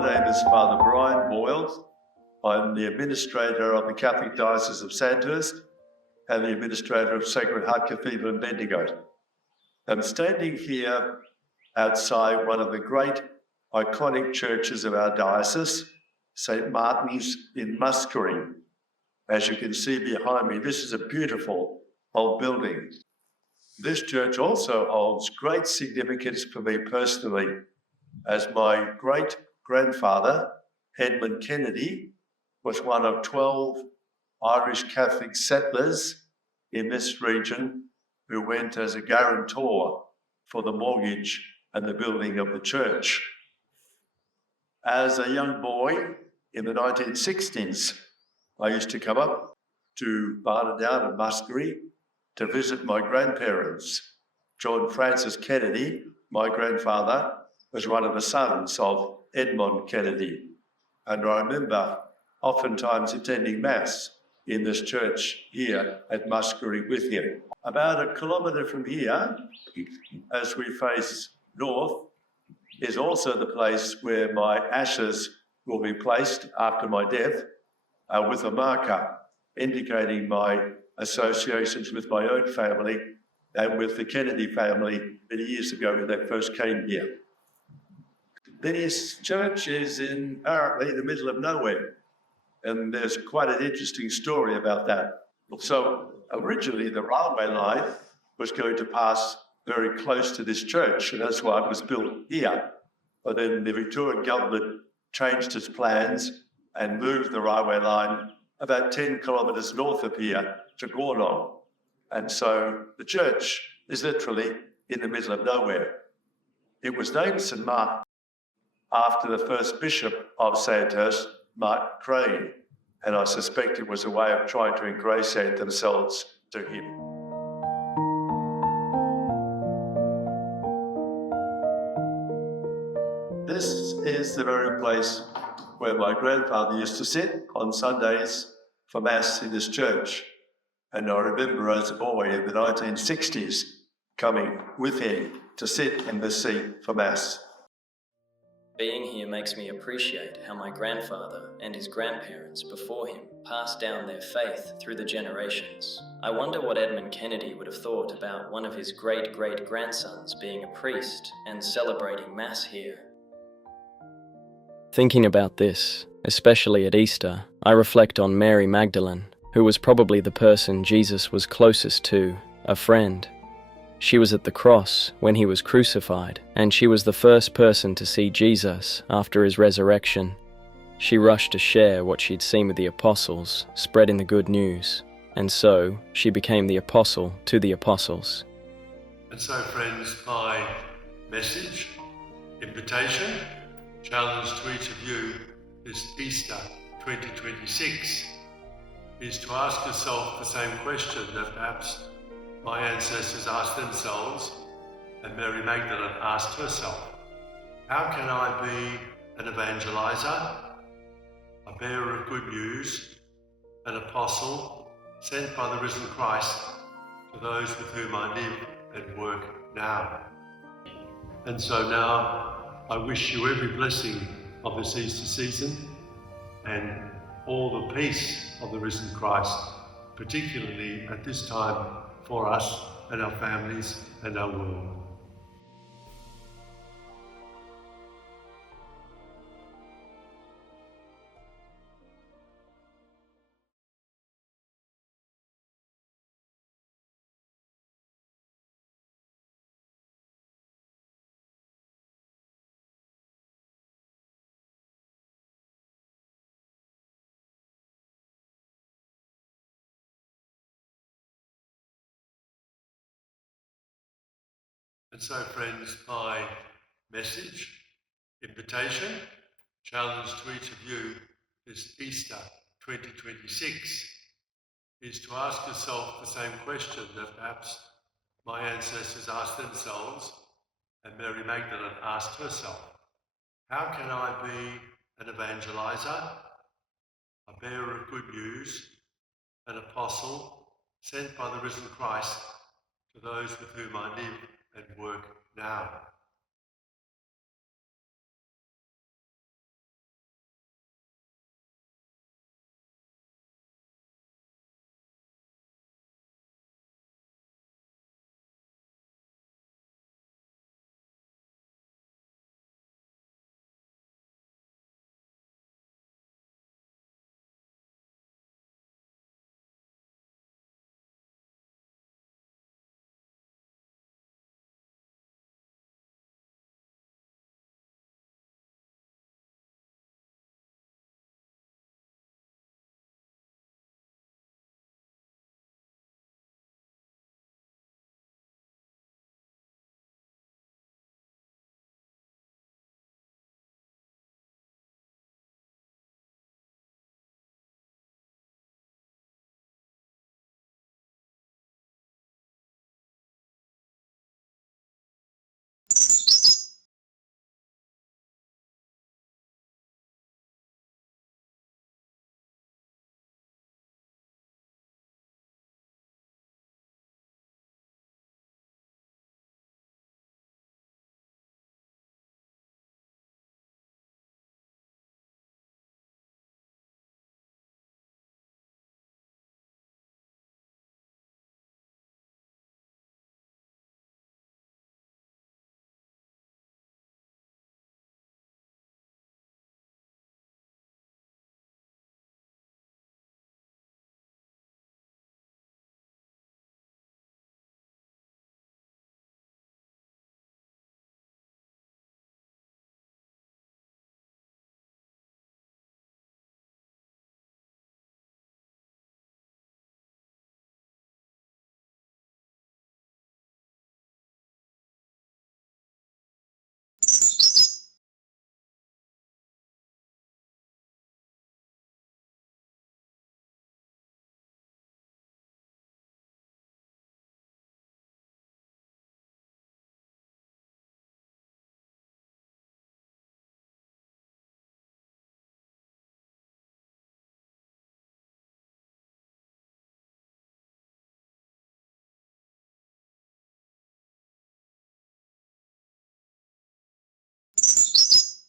My name is Father Brian Boyle. I'm the administrator of the Catholic Diocese of Sandhurst and the administrator of Sacred Heart Cathedral in Bendigo. I'm standing here outside one of the great iconic churches of our diocese, St. Martin's in Muskerry. As you can see behind me, this is a beautiful old building. This church also holds great significance for me personally, as my great-grandfather, Edmund Kennedy, was one of 12 Irish Catholic settlers in this region who went as a guarantor for the mortgage and the building of the church. As a young boy in the 1960s, I used to come up to Barnadown and Muskerry to visit my grandparents. John Francis Kennedy, my grandfather, was one of the sons of Edmund Kennedy. And I remember oftentimes attending Mass in this church here at Muskerry with him. About a kilometre from here, as we face north, is also the place where my ashes will be placed after my death, with a marker indicating my associations with my own family and with the Kennedy family many years ago when they first came here. This church is apparently in the middle of nowhere, and there's quite an interesting story about that. So originally the railway line was going to pass very close to this church, and that's why it was built here. But then the Victorian government changed its plans and moved the railway line about 10 kilometres north of here to Gornong. And so the church is literally in the middle of nowhere. It was named St. Martin after the first bishop of Sandhurst, Martin Crane, and I suspect it was a way of trying to ingratiate themselves to him. This is the very place where my grandfather used to sit on Sundays for Mass in this church. And I remember as a boy in the 1960s coming with him to sit in this seat for Mass. Being here makes me appreciate how my grandfather and his grandparents before him passed down their faith through the generations. I wonder what Edmund Kennedy would have thought about one of his great-great-grandsons being a priest and celebrating Mass here. Thinking about this, especially at Easter, I reflect on Mary Magdalene, who was probably the person Jesus was closest to, a friend. She was at the cross when he was crucified, and she was the first person to see Jesus after his resurrection. She rushed to share what she'd seen with the apostles, spreading the good news, and so she became the apostle to the apostles. And so, friends, my message, invitation, challenge to each of you this Easter 2026 is to ask yourself the same question that perhaps my ancestors asked themselves and Mary Magdalene asked herself. How can I be an evangelizer, a bearer of good news, an apostle sent by the risen Christ to those with whom I live and work now? And so now I wish you every blessing of this Easter season and all the peace of the risen Christ, particularly at this time for us and our families and our world. And so, friends, my message, invitation, challenge to each of you this Easter 2026 is to ask yourself the same question that perhaps my ancestors asked themselves and Mary Magdalene asked herself. How can I be an evangelizer, a bearer of good news, an apostle sent by the risen Christ to those with whom I live and work now?